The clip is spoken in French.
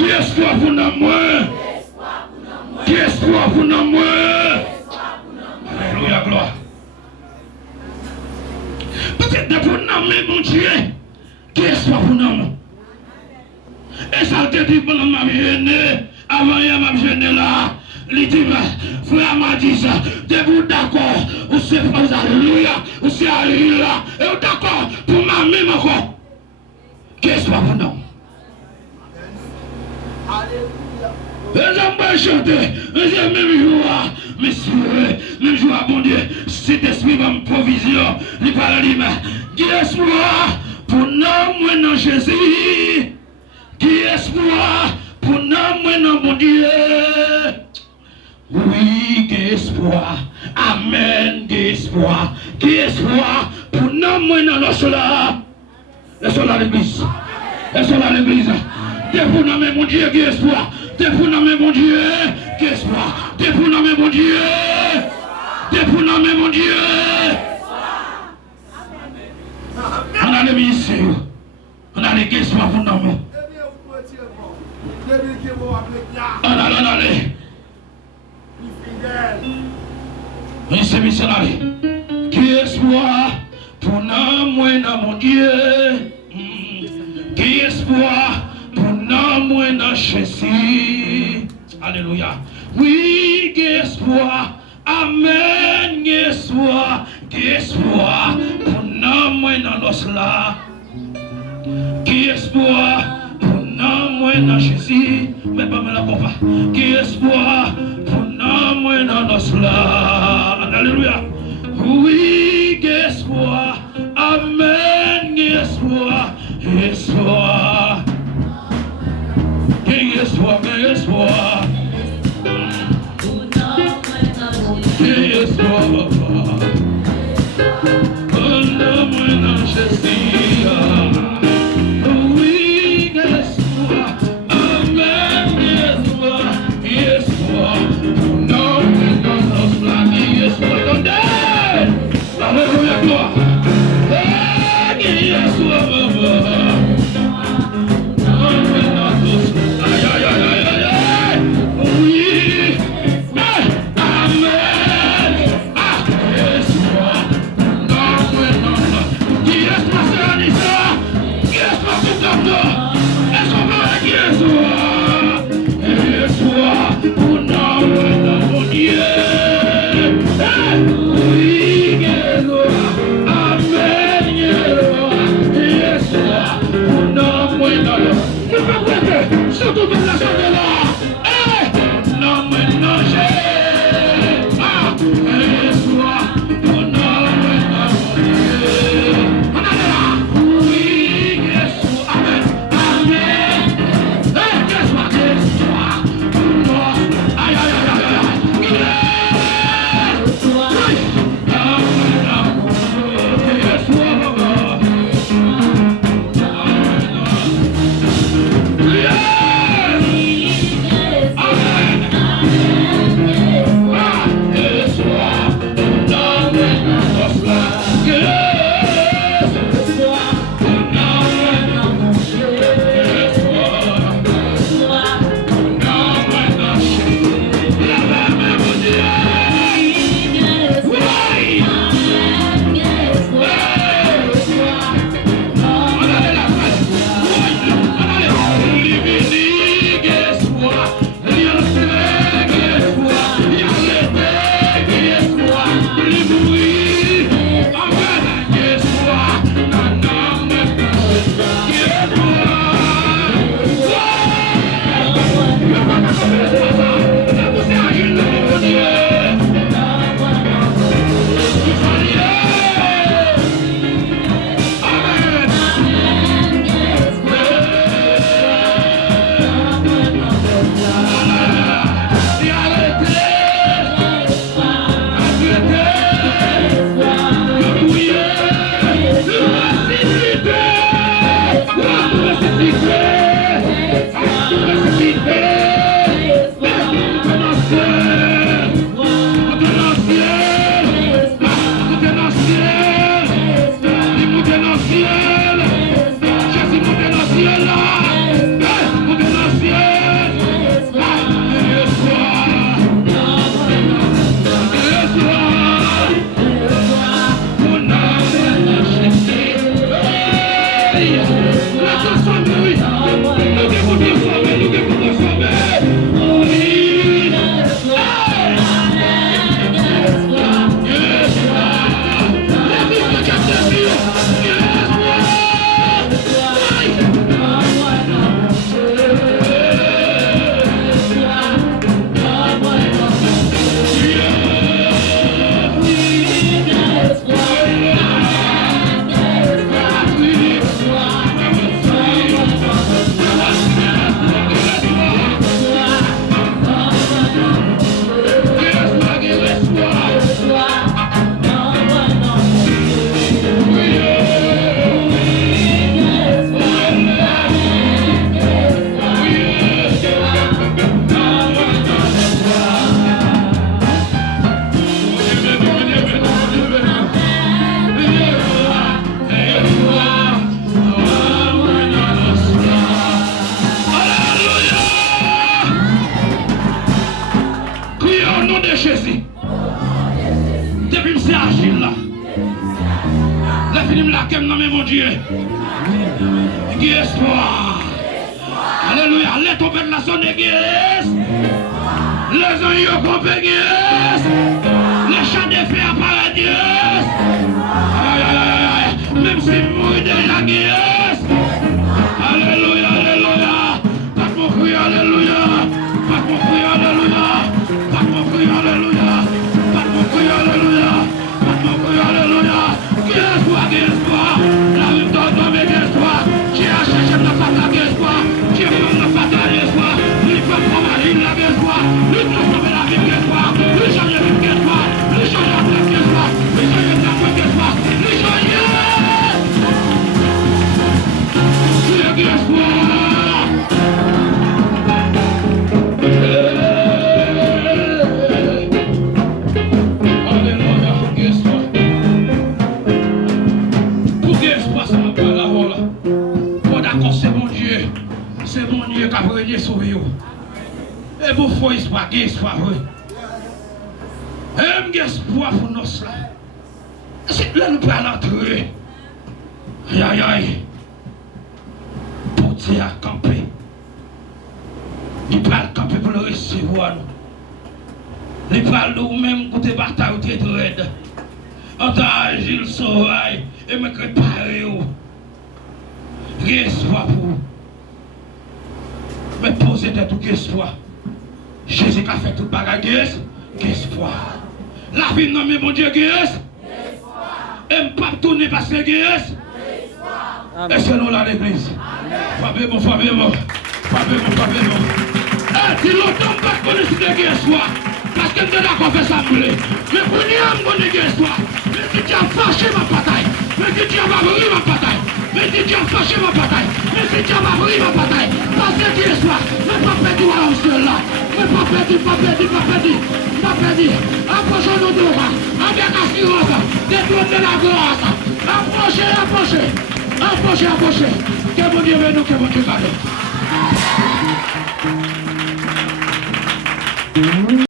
Qui espoir pour nous moins? Qui espoir pour nous moins? Alléluia, gloire. Peut-être de pour nous, mais mon Dieu, qui espoir pour nous? Et ça te dit pour ma vie, avant hier ma vie là, il dit, frère Amadis, vous d'accord, vous êtes pas alléluia, vous êtes alléluia, et vous d'accord pour ma même encore. Qu'est-ce que vous non? Les hommes vont chanter, même jour, monsieur, même jour, bon Dieu, cet esprit va me provision, il parle à lui-même. Qui espoir pour nous, moi, non, Jésus? Qui espoir pour nous, moi, non, mon Dieu? Oui, qui espoir. Amen, qui espoir. Qui espoir pour nous, moi, non, non, cela. Laissons-la à l'église. Laissons-la à l'église. T'es pour nous, mon Dieu, qui espoir. T'es pour nous, mon Dieu, qui espoir. T'es pour nous, mon Dieu. T'es pour nous, mon Dieu. On a les ministères. On a les espoirs pour nous. Allez. Oui, c'est missionnaire. Qui espoir pour nous, moi, mon Dieu. Qui espoir pour nous, moi, Jésus. Alléluia. Oui, qui espoir. Amen, qui espoir. Qui espoir pour nous, moi, dans là. Qui espoir pour nous, moi, Jésus. Mais pas me la comprendre. Qui espoir pour nous, moi, dans là. Alléluia. Oui, qui espoir. Amen, qui espoir. Espoir. Qui espoir, qui espoir. Qui espoir. Oh non, moi non, Jésus. Oui, espoir. Amen, espoir. Espoir. Non, non, non, non, espoir. Alléluia, gloire. Dieu. Espoir. Alléluia. Les trompettes la sonne guérissent. Les oignons compéguissent. Les chants de feu apparaissent. Même si mourir déjà guérissent. Alléluia, alléluia. Pas mon cri, alléluia. Pas mon cri, alléluia. Pas mon cri, alléluia. Pas mon cri, alléluia. Pas mon cri, alléluia. Espoir. La rue d'homme et espoir. Qui a cherché la fatale espoir. Qui a fait la fatale espoir. Il faut prendre la vie, la espoir. Il faut prendre la vie, espoir. Il change la vie, espoir. Il change la vie, espoir. Il change la vie, espoir. Il change c'est mon Dieu qui a régné sur vous. Et vous faut espoir, espoir, oui. Et espoir pour nous là. C'est là nous pouvons l'entrer. Aïe aïe aïe. Pour dire à camper. Il parle camper pour le recevoir nous. Il parle nous-mêmes pour te bataille ou te raide. En tant agile soirée et me préparer. Espoir pour vous. Mais posez de tout espoir. Jésus qui a fait tout bagage, espoir. La vie nommée mon Dieu, espoir. Et ne pas tourner parce que espoir. Et c'est nous là l'église. Fabez-moi. Et si longtemps pas connaître ce espoir. Parce que nous avons d'accord fait ça brûler. Mais pour nous, on connaît espoir. Mais si tu as fâché ma bataille. Mais si tu as brisé ma bataille. Mais si tu as fâché ma bataille. Mais si tu as brisé ma bataille. Parce que tu es soir. Mais pas perdu à cela. Mais pas perdu. Approchez-nous de là. Avec assurance. Détournez de la grâce. Approchez. Que mon Dieu veut nous, que mon Dieu garde.